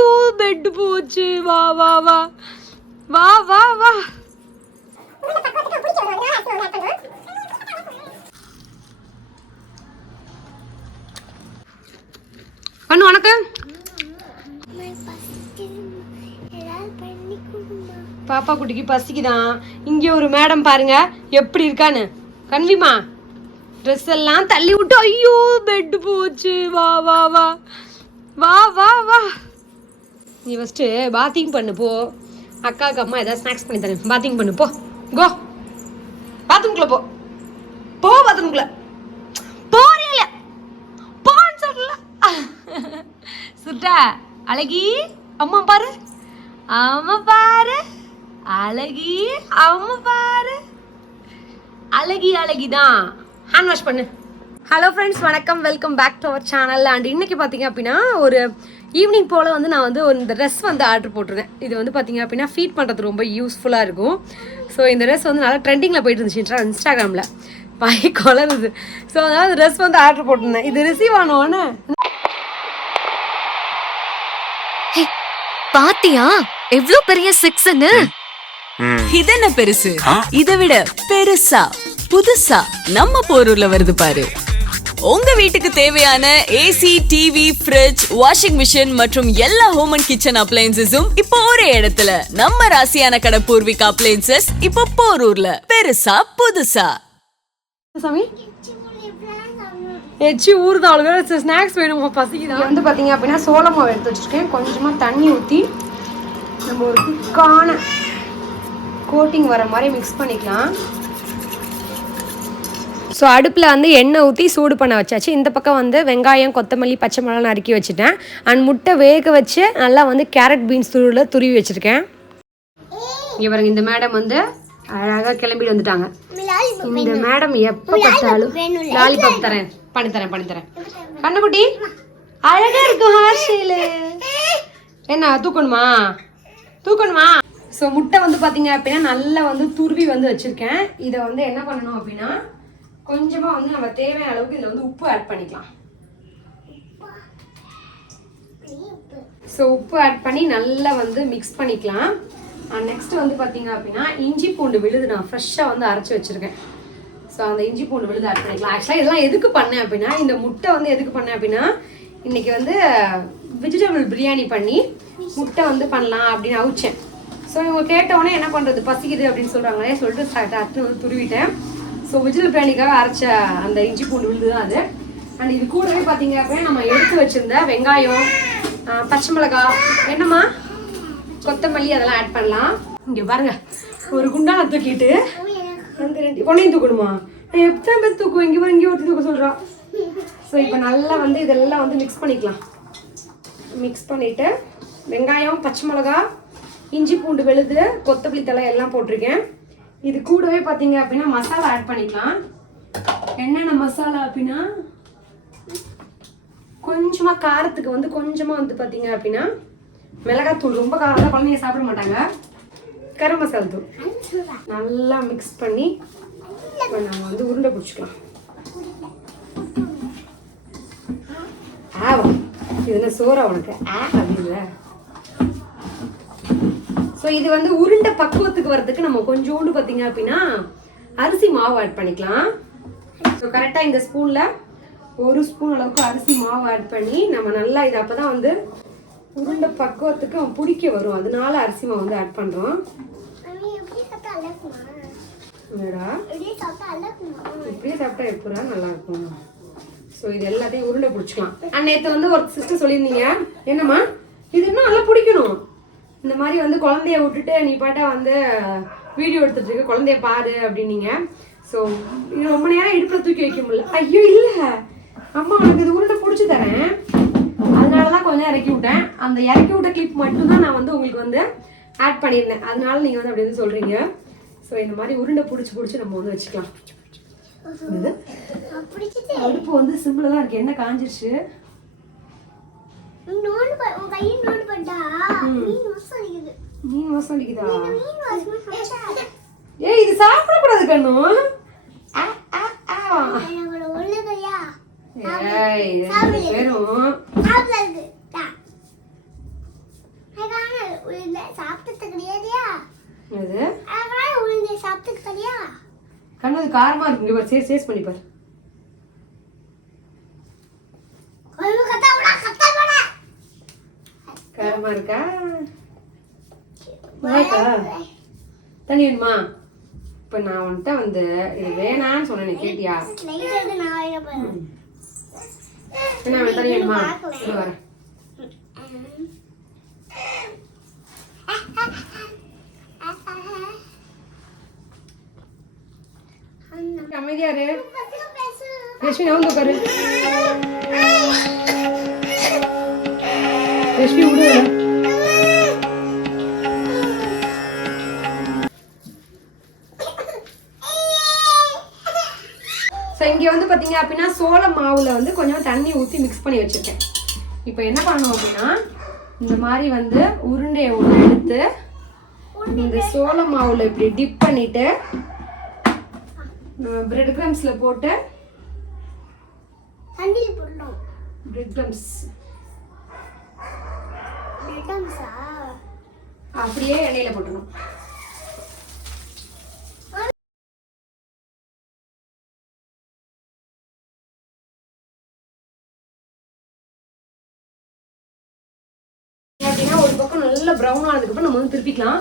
ஐயோ பெட் போச்சு. வா வா வா. வா வா வா. அண்ணு உனக்கு. பாப்பா குட்டிக்கு பசிக்குதான். இங்கே ஒரு மேடம் பாருங்க எப்படி இருக்கான்னு. கன்விமா ட்ரெஸ் எல்லாம் தள்ளி விட்டு ஐயோ பெட் போச்சு. வா வா வா. வா வா வா. நீ ஃபஸ்ட்டு பாத்திங் பண்ணு போ. அக்காவுக்கு அம்மா ஏதாவது ஸ்நாக்ஸ் பண்ணி தரேன். பாத்திங் பண்ணு போ. கோ பாத்ரூம்குள்ள போ. போ பாத்ரூம்குள்ள போறியல போன்னு சொல்லல சுட்டா அழகி. அம்மா பாரு. அம்மா பாரு. அழகி. அம்மா பாரு. அழகி அழகிதான். ஹேண்ட் வாஷ் பண்ணு. ஹலோ ஃப்ரெண்ட்ஸ் வணக்கம். Welcome back to our channel and இன்னைக்கு பார்த்தீங்க அப்படின்னா ஒரு ஈவினிங் போல் வந்து நான் வந்து ஒரு இந்த ட்ரெஸ் வந்து ஆர்டர் போட்டிருந்தேன். இது வந்து பார்த்தீங்க அப்படின்னா ஃபீட் பண்ணுறது ரொம்ப யூஸ்ஃபுல்லாக இருக்கும். ஸோ இந்த ட்ரெஸ் வந்து நல்லா ட்ரெண்டிங்கில் போயிட்டு இருந்துச்சு இன்ஸ்டா இன்ஸ்டாகிராமில் பய கொலருது ஸோ அதனால் அந்த ட்ரெஸ் வந்து ஆர்டர் போட்டிருந்தேன். இது ரிசீவ் ஆனோடனே பாத்தியா? எவ்ளோ பெரிய சிக்ஸ்ன்னு இது என்ன பெருசு? இதை விட பெருசா புதுசா நம்ம போரூர்ல வருது பாரு. உங்க வீட்டுக்கு தேவையான AC TV fridge washing machine மற்றும் எல்லா ஹோம் அண்ட் கிச்சன் அப்ளையன்சஸும் இப்போ ஒரே இடத்துல. நம்ம ராசியான கடை பூர்விகா அப்ளையன்சஸ் இப்போ போரூர்ல. பெருசா புதுசா. சாமி? எச்சி ஊறுது அவளுக்கு ஸ்நாக்ஸ் வேணுமா பசிக்குது? வந்து பார்த்தீங்க அப்படின்னா சோள மாவு எடுத்து வச்சிருக்கேன். கொஞ்சமாக தண்ணி ஊற்றி நம்ம ஒரு குக்கான கோட்டிங் வர மாதிரி மிக்ஸ் பண்ணிக்கலாம். ஸோ அடுப்பில் வந்து எண்ணெய் ஊற்றி சூடு பண்ண வச்சாச்சு. இந்த பக்கம் வந்து வெங்காயம் கொத்தமல்லி பச்சை மிளகா நறுக்கி வச்சுட்டேன். அண்ட் முட்டை வேக வச்சு நல்லா வந்து கேரட் பீன்ஸ் தூளில் துருவி வச்சுருக்கேன். இவருங்க இந்த மேடம் வந்து அழகாக கிளம்பிட்டு வந்துட்டாங்க. இந்த மேடம் எப்போ பார்த்தாலும் லாலிபாப் தரேன். பண்ணி தரேன் பண்ணி தரேன். கண்ணுக்குட்டி அழகாக இருக்கும் ஹேர் என்ன தூக்கணுமா? தூக்கணுமா? ஸோ முட்டை வந்து பார்த்தீங்க அப்படின்னா நல்லா வந்து துருவி வந்து வச்சுருக்கேன். இதை வந்து என்ன பண்ணணும் அப்படின்னா கொஞ்சமாக வந்து நம்ம தேவையான அளவுக்கு இதில் வந்து உப்பு ஆட் பண்ணிக்கலாம். ஸோ உப்பு ஆட் பண்ணி நல்லா வந்து மிக்ஸ் பண்ணிக்கலாம். நெக்ஸ்ட் வந்து பார்த்தீங்க அப்படின்னா இஞ்சி பூண்டு விழுது நான் ஃப்ரெஷ்ஷாக வந்து அரைச்சி வச்சுருக்கேன். ஸோ அந்த இஞ்சி பூண்டு விழுது ஆட் பண்ணிக்கலாம். ஆக்சுவலாக இதெல்லாம் எதுக்கு பண்ணேன் அப்படின்னா இந்த முட்டை வந்து எதுக்கு பண்ணேன் அப்படின்னா இன்றைக்கி வந்து வெஜிடபிள் பிரியாணி பண்ணி முட்டை வந்து பண்ணலாம் அப்படின்னு அவிச்சேன் ஸோ இவங்க கேட்டவொடனே என்ன பண்ணுறது பசிக்குது அப்படின்னு சொல்கிறாங்களே சொல்லிட்டு ஸ்டார்ட் அடுத்து வந்து துருவிட்டேன். ஸோ வெஜிடபிள் பிரியாணிக்காக அரைச்ச அந்த இஞ்சி பூண்டு விழுது தான் அது. அண்ட் இது கூடவே பார்த்தீங்க அப்படின்னா நம்ம எடுத்து வச்சுருந்த வெங்காயம் பச்சை மிளகாய் என்னம்மா? கொத்தமல்லி அதெல்லாம் ஆட் பண்ணலாம். இங்கே பாருங்க ஒரு குண்டான தூக்கிட்டு வந்து ரெண்டு உன்னையும் தூக்கணுமா? நான் எத்தனை பேர் தூக்கும் இங்கே பாரு இங்கே ஒருத்தி தூக்க சொல்கிறான் ஸோ இப்போ நல்லா வந்து இதெல்லாம் வந்து மிக்ஸ் பண்ணிக்கலாம். மிக்ஸ் பண்ணிவிட்டு வெங்காயம் பச்சை மிளகா இஞ்சி பூண்டு வெளுது கொத்தமல்லி தழை எல்லாம் போட்டிருக்கேன். இது கூடவே பார்த்தீங்க அப்படின்னா மசாலா ஆட் பண்ணிக்கலாம். என்னென்ன மசாலா அப்படின்னா கொஞ்சமாக காரத்துக்கு வந்து கொஞ்சமாக வந்து பார்த்தீங்க அப்படின்னா மிளகாத்தூள் ரொம்ப காரம் தான் குழந்தைங்க சாப்பிட மாட்டாங்க. கரம் மசாலா தூள். நல்லா மிக்ஸ் பண்ணி இப்போ நம்ம வந்து உருண்டை பிடிச்சிக்கலாம். ஆவா இது சோறா உனக்கு? ஆ அப்படிங்கள ஸோ இது வந்து உருண்டை பக்குவத்துக்கு வரதுக்கு நம்ம கொஞ்சோண்டு பார்த்தீங்க அப்படின்னா அரிசி மாவு ஆட் பண்ணிக்கலாம். ஸோ கரெக்டாக இந்த ஸ்பூனில் ஒரு ஸ்பூன் அளவுக்கு அரிசி மாவு ஆட் பண்ணி நம்ம நல்லா இது அப்போ தான் வந்து உருண்டை பக்குவத்துக்கு அவன் பிடிக்க வரும். அதனால அரிசி மாவு வந்து ஆட் பண்ணுறோம் இப்படியே சாப்பிட்டா எப்படா நல்லா இருக்கும்? ஸோ இது எல்லாத்தையும் உருண்டை பிடிச்சிக்கலாம். நேற்று வந்து ஒரு சிஸ்டர் சொல்லியிருந்தீங்க. என்னம்மா? இது இன்னும் நல்லா பிடிக்கணும். இந்த மாதிரி வந்து குழந்தைய விட்டுட்டு நீ பாட்டா வந்து வீடியோ எடுத்துட்டு இருக்க. குழந்தைய பாரு அப்படின்னீங்க. ஸோ இது ரொம்ப நேரம் இடுப்பில் தூக்கி வைக்க முடியல. ஐயோ இல்லை. அம்மா உனக்கு இது உருண்டை பிடிச்சி தரேன். அதனால தான் கொஞ்சம் இறக்கி விட்டேன். அந்த இறக்கி விட்ட கிளிப் மட்டும்தான் நான் வந்து உங்களுக்கு வந்து ஆட் பண்ணியிருந்தேன். அதனால நீங்கள் வந்து அப்படி வந்து சொல்கிறீங்க ஸோ இந்த மாதிரி உருண்டை பிடிச்சி பிடிச்சி நம்ம வந்து வச்சுக்கலாம். அடுப்பு வந்து சிம்பிளாக தான் இருக்கு. என்ன காஞ்சிருச்சு? மீன் வாசம் அடிக்குதா ஏய் கண்ணு. ஆ, ஆ, ஆ. ஏய் இது சாப்பிட்டது கிடையா கண்ணு அது காரமா இருக்கு. பாரு சேஸ் சேஸ் பண்ணி பாரு ஒரு கத்தா விட கத்தா விட காரமா இருக்கா? தண்ணி வேணுமா? இப்ப நான் உன்கிட்ட வந்து இது வேணான்னு சொன்னேன் நீ கேட்டியா? என்ன தண்ணி வேணுமா? வரேன். அமைதியா இரு. ரஷ்மி நான் உட்காரு. ரஷ்மி விடு. ஸோ இங்கே வந்து பார்த்தீங்க அப்படின்னா சோள மாவில் வந்து கொஞ்சம் தண்ணி ஊற்றி மிக்ஸ் பண்ணி வச்சுருக்கேன். இப்போ என்ன பண்ணணும் அப்படின்னா இந்த மாதிரி வந்து உருண்டையை ஒன்று எடுத்து இந்த சோள மாவில் இப்படி டிப் பண்ணிட்டு பிரெட் கிரம்ஸில் போட்டு பிரெட் கிரம்ஸ் அப்படியே எண்ணெயில் போட்டுணும் அப்படின்னா ஒரு பக்கம் நல்லா ப்ரௌன் ஆனதுக்கப்புறம் நம்ம வந்து திருப்பிக்கலாம்.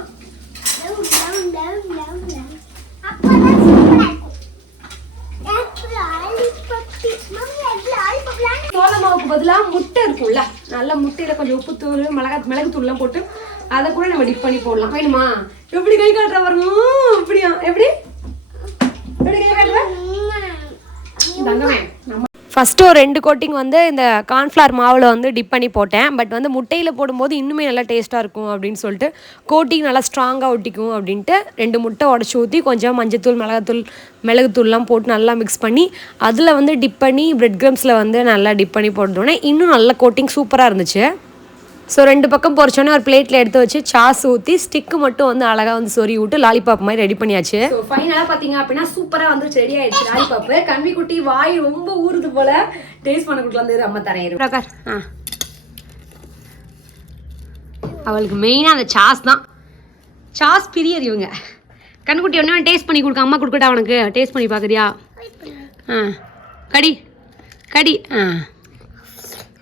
சோள மாவுக்கு பதிலாக முட்டை இருக்கும்ல. நல்ல முட்டையில கொஞ்சம் உப்புத்தூள் மிளகா மிளகுத்தூள்லாம் போட்டு அதை கூட நம்ம டிப் பண்ணி போடலாம். வேணுமா? எப்படி கை காட்டுற வரணும் அப்படியா? எப்படி? எப்படி கை காட்டுற? தங்கமே நம்ம ஃபஸ்ட்டு ஒரு ரெண்டு கோட்டிங் வந்து இந்த கார்ன்ஃப்ளவர் மாவில் வந்து டிப் பண்ணி போட்டேன். பட் வந்து முட்டையில் போடும்போது இன்னுமே நல்லா டேஸ்ட்டாக இருக்கும் அப்படின்னு சொல்லிட்டு கோட்டிங் நல்லா ஸ்ட்ராங்காக ஒட்டிக்கும் அப்படின்ட்டு ரெண்டு முட்டை உடச்சி ஊற்றி கொஞ்சம் மஞ்சத்தூள் மிளகாத்தூள் மிளகுத்தூள்லாம் போட்டு நல்லா மிக்ஸ் பண்ணி அதில் வந்து டிப் பண்ணி பிரெட் கிரம்ஸில் வந்து நல்லா டிப் பண்ணி போட்டோன்னே இன்னும் நல்ல கோட்டிங் சூப்பராக இருந்துச்சு. ஸோ ரெண்டு பக்கம் பொரிச்சோன்னே ஒரு பிளேட்டில் எடுத்து வச்சு சாஸ் ஊற்றி ஸ்டிக்கு மட்டும் வந்து அழகாக வந்து சொறி விட்டு லாலிபாப் மாதிரி ரெடி பண்ணியாச்சு. ஃபைனலாக பார்த்தீங்க அப்படின்னா சூப்பராக வந்து ரெடி ஆயிடுச்சு லாலிபாப்பு கம்மி குட்டி வாய் ரொம்ப ஊறுது போல டேஸ்ட் பண்ண கொடுக்கலாம் அம்மா பிரகார் ஆ. அவளுக்கு மெயினாக அந்த சாஸ் தான். சாஸ் பிரியர் இவங்க. கண்ணுக்குட்டி ஒன்று டேஸ்ட் பண்ணி கொடுக்க அம்மா கொடுக்கட்டா அவனுக்கு? டேஸ்ட் பண்ணி பார்க்குறியா ஆ. கடி கடி ஆ.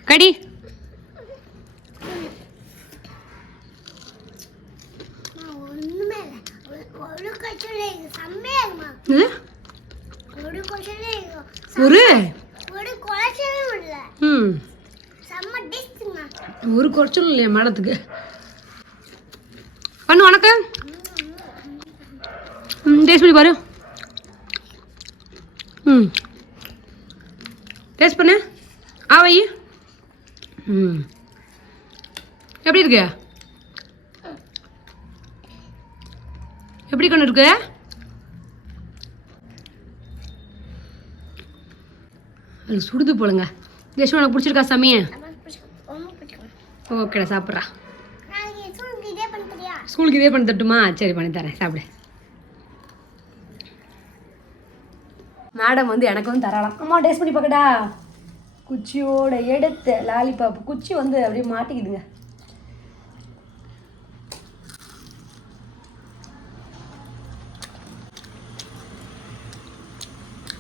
கடி ஒண்ணுமே இல்லை ஒரு- ஒரு கொச்சலே செம்மையா இருக்குமா இது ஒரு கொச்சலே ஒரு ஒரு குறைச்சலும் இல்லையா மேடத்துக்கு. பண்ணு உனக்கு. டேஸ்ட் பண்ணி பாரு. ம். டேஸ்ட் பண்ணு. ஆ வை. ம். எப்படி இருக்கு? எப்படி கண்ணு இருக்கு? அது சுடுது போலுங்க. யஷ்வா உனக்கு பிடிச்சிருக்கா சாமி? ஓகேடா சாப்பிட்றா. ஸ்கூலுக்கு இதே ஸ்கூலுக்கு இதே பண்ணி தட்டுமா சரி பண்ணி தரேன் சாப்பிடு. மேடம் வந்து எனக்கு வந்து தரலாம் அம்மா டேஸ்ட் பண்ணி பார்க்கடா குச்சியோட எடுத்து லாலிபாப் குச்சி வந்து அப்படியே மாட்டிக்கிதுங்க.